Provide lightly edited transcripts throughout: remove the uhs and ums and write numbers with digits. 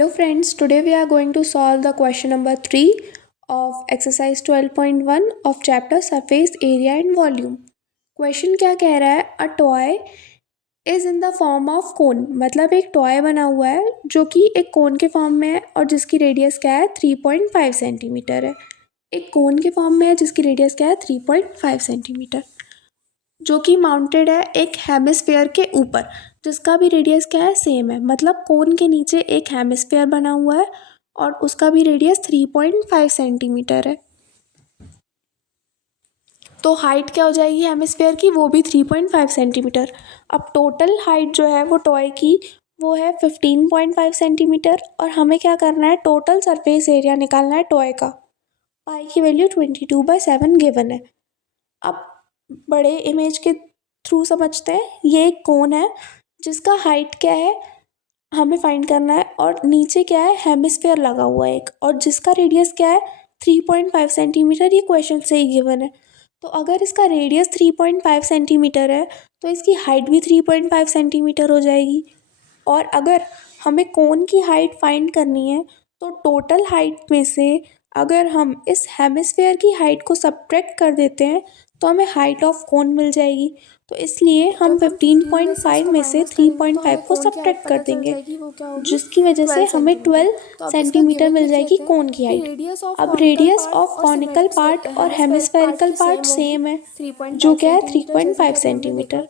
Hello friends, today we are going to solve the question number 3 of exercise 12.1 of chapter surface area and volume. Question क्या कह रहा है? A toy is in the form of cone. मतलब एक toy बना हुआ है जो कि एक कोन के फॉर्म में है और जिसकी रेडियस क्या है 3.5 सेंटीमीटर है। एक कोन के फॉर्म में है जिसकी रेडियस क्या है 3.5 सेंटीमीटर, जो कि माउंटेड है एक हेमिस्फेयर के ऊपर जिसका भी रेडियस क्या है सेम है। मतलब कोन के नीचे एक हेमिस्फेयर बना हुआ है और उसका भी रेडियस 3.5 सेंटीमीटर है। तो हाइट क्या हो जाएगी हेमिस्फेयर की, वो भी 3.5 सेंटीमीटर। अब टोटल हाइट जो है वो टॉय की वो है 15.5 सेंटीमीटर और हमें क्या करना है, टोटल सरफेस एरिया निकालना है टॉय का। पाई की वैल्यू 22/7 गिवन है। अब बड़े इमेज के थ्रू समझते हैं। ये एक कोन है जिसका हाइट क्या है हमें फाइंड करना है और नीचे क्या है हेमिस्फेयर लगा हुआ है एक, और जिसका रेडियस क्या है 3.5 सेंटीमीटर। ये क्वेश्चन से ही गिवन है। तो अगर इसका रेडियस 3.5 सेंटीमीटर है तो इसकी हाइट भी 3.5 सेंटीमीटर हो जाएगी। और अगर हमें कोन की हाइट फाइंड करनी है तो टोटल हाइट में से अगर हम इस हेमिस्फेयर की हाइट को सब्ट्रैक्ट कर देते हैं तो हमें हाइट ऑफ कोन मिल जाएगी। तो इसलिए हम 15.5 में से 3.5 को सब्ट्रैक्ट कर देंगे, जिसकी वजह से हमें 12 सेंटीमीटर मिल जाएगी कोन की हाइट। अब रेडियस ऑफ कॉनिकल पार्ट और हेमिस्फेरिकल पार्ट सेम है, जो क्या है 3.5 सेंटीमीटर,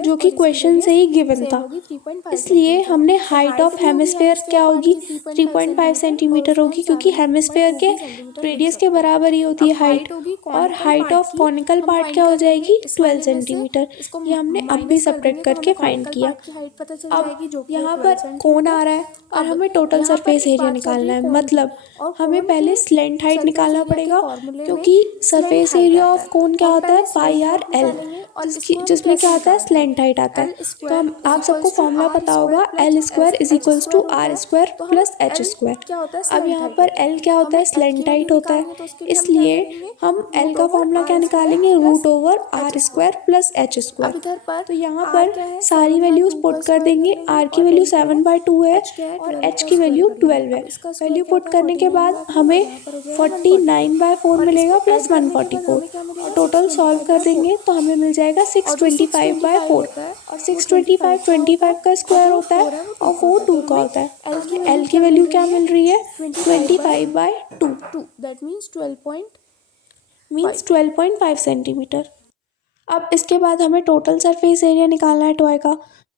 जो कि क्वेश्चन से ही गिवन था। इसलिए हमने हाइट ऑफ हेमिस्फेयर क्या होगी 3.5 सेंटीमीटर होगी, क्योंकि हेमिस्फेयर के रेडियस के बराबर ही होती है हाइट। और हाइट ऑफ कॉनिकल पार्ट क्या हो जाएगी 12 सेंटीमीटर। ये हमने अब भी सब्ट्रैक्ट करके फाइंड किया। अब यहाँ पर कोन आ रहा है और हमें टोटल सरफेस एरिया निकालना है। मतलब हमें पहले स्लेंट हाइट निकालना पड़ेगा, क्योंकि सरफेस एरिया ऑफ कोन क्या होता है πr/l, जिसमें क्या आता है स्लेंट हाइट आता है। तो हम आप सबको फॉर्मूला पता होगा L² = R² + H²। अब यहाँ पर L क्या होता है स्लेंट हाइट होता है, इसलिए हम L का फॉर्मूला क्या निकालेंगे √R² + H²। तो यहाँ पर सारी वैल्यूज पुट कर देंगे। R की वैल्यू 7/2 है और H की वैल्यू 12 है। वैल्यू पुट करने के बाद हमें 49/4 मिलेगा प्लस 144, और टोटल सॉल्व कर देंगे तो हमें मिल जाएगा 625/4। और 625 25 का स्क्वायर होता है और 4 2 का होता है। L की वैल्यू क्या मिल रही है 25/2, दैट मीन्स 12.5 सेंटीमीटर। अब इसके बाद हमें टोटल सरफेस एरिया निकालना है टॉय का।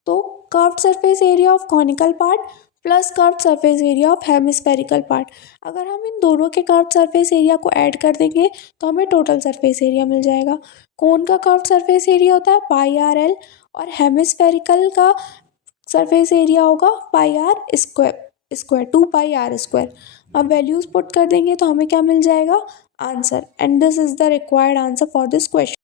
तो curved surface area of conical part plus curved surface area of hemispherical part. अगर हम इन दोनों के कर्व्ड सरफेस एरिया को ऐड कर देंगे तो हमें टोटल सरफेस एरिया मिल जाएगा। कोन का कर्व्ड सरफेस एरिया होता है πr/l और हेमिस्फेरिकल का सरफेस एरिया होगा πr², 2πr²। अब वैल्यूज पुट कर देंगे तो हमें क्या मिल जाएगा answer, and this is the required answer for this question.